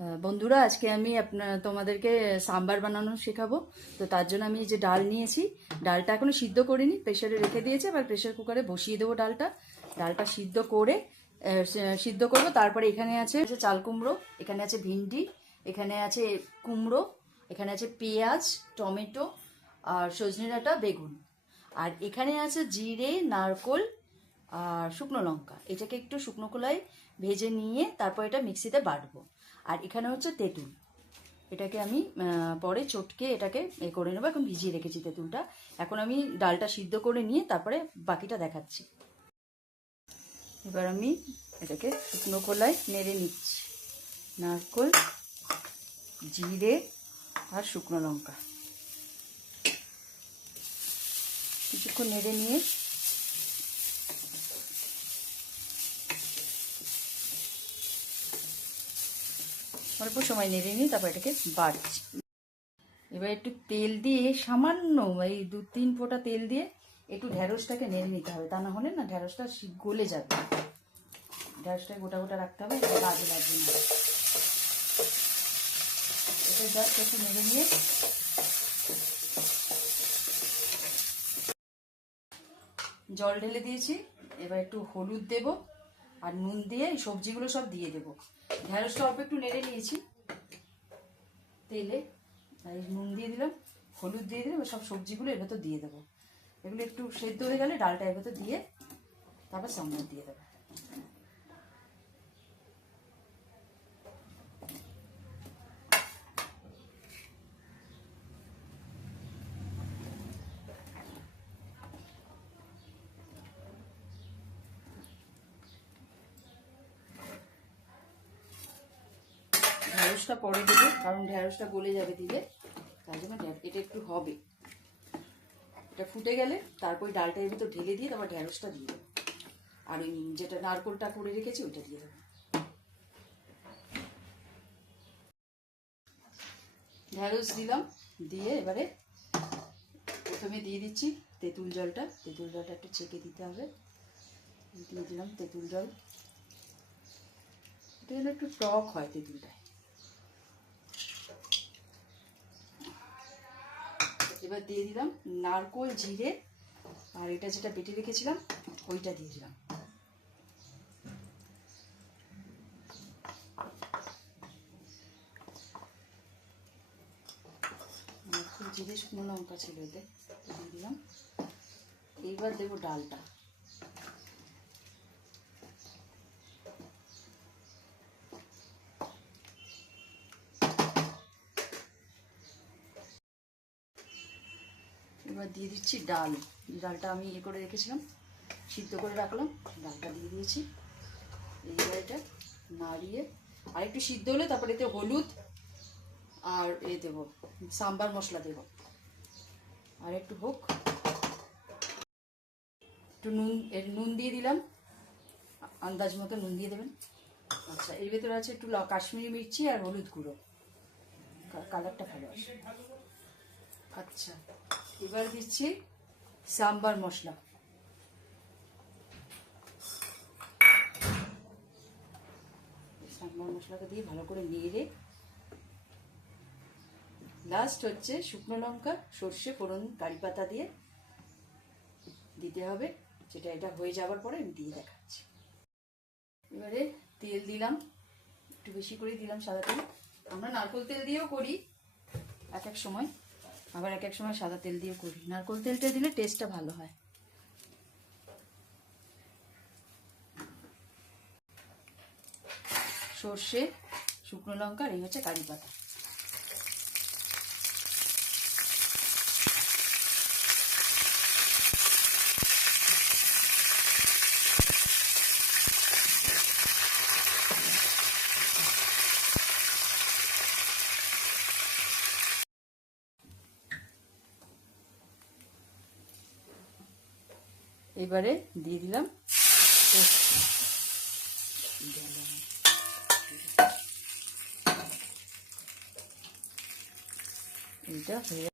বন্ধুরা, আজকে আমি তোমাদেরকে সাম্বার বানানো শেখাবো। তো তার জন্য আমি যে ডাল নিয়েছি, ডালটা এখনো সিদ্ধ করিনি, প্রেসারে রেখে দিয়েছি। এবার প্রেসার কুকারে বসিয়ে দেবো ডালটা সিদ্ধ করে সিদ্ধ করবো। তারপরে এখানে আছে চাল কুমড়ো, এখানে আছে ভিন্ডি, এখানে আছে কুমড়ো, এখানে আছে পেঁয়াজ, টমেটো আর সজনে ডাঁটা, বেগুন। আর এখানে আছে জিরে, নারকোল আর শুকনো লঙ্কা। এটাকে একটু শুকনো খোলায় ভেজে নিয়ে তারপর এটা মিক্সিতে বাটবো। আর এখানে হচ্ছে তেঁতুল, এটাকে আমি পরে চটকে এটাকে করে নেবো। এখন ভিজিয়ে রেখেছি তেঁতুলটা। এখন আমি ডালটা সিদ্ধ করে নিয়ে তারপরে বাকিটা দেখাচ্ছি। এবার আমি এটাকে শুকনো খোলায় নেড়ে নিচ্ছি। নারকোল, জিরে আর শুকনো লঙ্কা কিছুক্ষণ নেড়ে নিয়ে অল্প সময় নেড়ে নিয়ে তারপর এটাকে বাড়ছি। এবার একটু তেল দিয়ে, সামান্য এই 2-3 ফোঁটা তেল দিয়ে একটু ঢ্যাঁড়সটাকে নেড়ে নিতে হবে, তা না হলে না ঢ্যাঁড়সটা গলে যাবে। ঢ্যাঁড়সটাকে গোটা গোটা রাখতে হবে, বাজে লাগবে না। এটা জাস্ট একটু নেড়ে নিয়ে জল ঢেলে দিয়েছি। এবার একটু হলুদ দেব আর নুন দিয়ে এই সবজিগুলো সব দিয়ে দেবো। ঢ্যাঁড়সটা অল্প একটু নেড়ে নিয়েছি তেলে, আর নুন দিয়ে দিলাম, হলুদ দিয়ে দিলাম, সব সবজিগুলো এর ভেতর দিয়ে দেবো। এগুলো একটু সেদ্ধ হয়ে গেলে ডালটা এর ভেতর দিয়ে তারপর সামনে দিয়ে দেবো। ঢ্যাঁড়সটা পরে দেবো, কারণ ঢ্যাঁড়সটা গলে যাবে দিলে, তাই জন্য এটা একটু হবে। এটা ফুটে গেলে তারপর ডালটা এর ভিতর ঢেলে দিয়ে তারপর ঢ্যাঁড়সটা দিয়ে দেবো। আর ওই যেটা নারকোলটা করে রেখেছি ওইটা দিয়ে দেবো। ঢ্যাঁড়স দিলাম, দিয়ে এবারে প্রথমে দিয়ে দিচ্ছি তেঁতুল জলটা একটু ছেঁকে দিতে হবে। দিয়ে দিলাম তেঁতুল জল, এটা যেন একটু টক হয় তেঁতুলটায়। এবার দিয়ে দিলাম নারকোল, জিরে আর এটা যেটা বেটে রেখেছিলাম ওইটা দিয়ে দিলাম। নারকোল, জিরে, শুকনো লঙ্কা ছিল এতে, দিয়ে দিলাম। এইবার দেবো ডালটা। এবার দিয়ে দিচ্ছি ডালটা আমি করে রেখেছিলাম, সিদ্ধ করে রাখলাম, ডালটা দিয়ে দিয়েছি। এইবার এটা নাড়িয়ে আর একটু সিদ্ধ হলে তারপরে এতে হলুদ আর দেবো সাম্বার মশলা দেবো। আর একটু হোক, একটু নুন দিয়ে দিলাম, আন্দাজ মতো নুন দিয়ে দেবেন। আচ্ছা, এর ভেতরে আছে একটু কাশ্মীরি মির্চি আর হলুদ গুঁড়ো, কালারটা ভালো আসে। আচ্ছা, এবার দিচ্ছি সাম্বার মশলা। সাম্বার মশলাটা দিয়ে ভালো করে নেড়ে, লাস্ট হচ্ছে শুকনো লঙ্কা, সর্ষে ফোড়ন, কারি পাতা দিয়ে দিতে হবে। যেটা এটা হয়ে যাওয়ার পরে আমি দিয়ে দেখাচ্ছি। এবারে তেল দিলাম, একটু বেশি করে দিলাম সাদা তেল। আমরা নারকোল তেল দিয়েও করি এক এক সময়, আবার এক এক সময় সাদা তেল দিয়েও করি। নারকোল তেলটা দিলে টেস্টটা ভালো হয়। সর্ষে, শুকনো লঙ্কা আর এই হচ্ছে কারি পাতা। এবারে দিয়ে দিলাম এইটা হয়ে